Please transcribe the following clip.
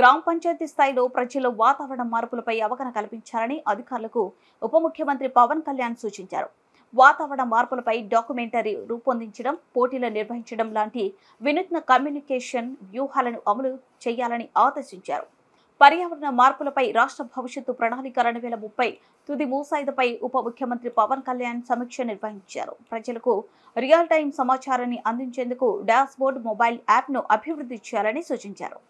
గ్రామ పంచాయతీ స్థాయిలో ప్రజల్లో వాతావరణ మార్పులపై అవగాహన కల్పించాలని అధికారులకు ఉప ముఖ్యమంత్రి పవన్ కళ్యాణ్ సూచించారు. వాతావరణ మార్పులపై డాక్యుమెంటరీ రూపొందించడం, పోటీలు నిర్వహించడం లాంటి వినూత్న కమ్యూనికేషన్ వ్యూహాలను అమలు చేయాలని ఆదేశించారు. పర్యావరణ మార్పులపై రాష్ట్ర భవిష్యత్తు ప్రణాళిక 2030 తుది ముసాయిదాపై ఉప ముఖ్యమంత్రి పవన్ కళ్యాణ్ సమీక్ష నిర్వహించారు. ప్రజలకు రియల్ టైం సమాచారాన్ని అందించేందుకు డాష్బోర్డ్ మొబైల్ యాప్ను అభివృద్ధి చేయాలని సూచించారు.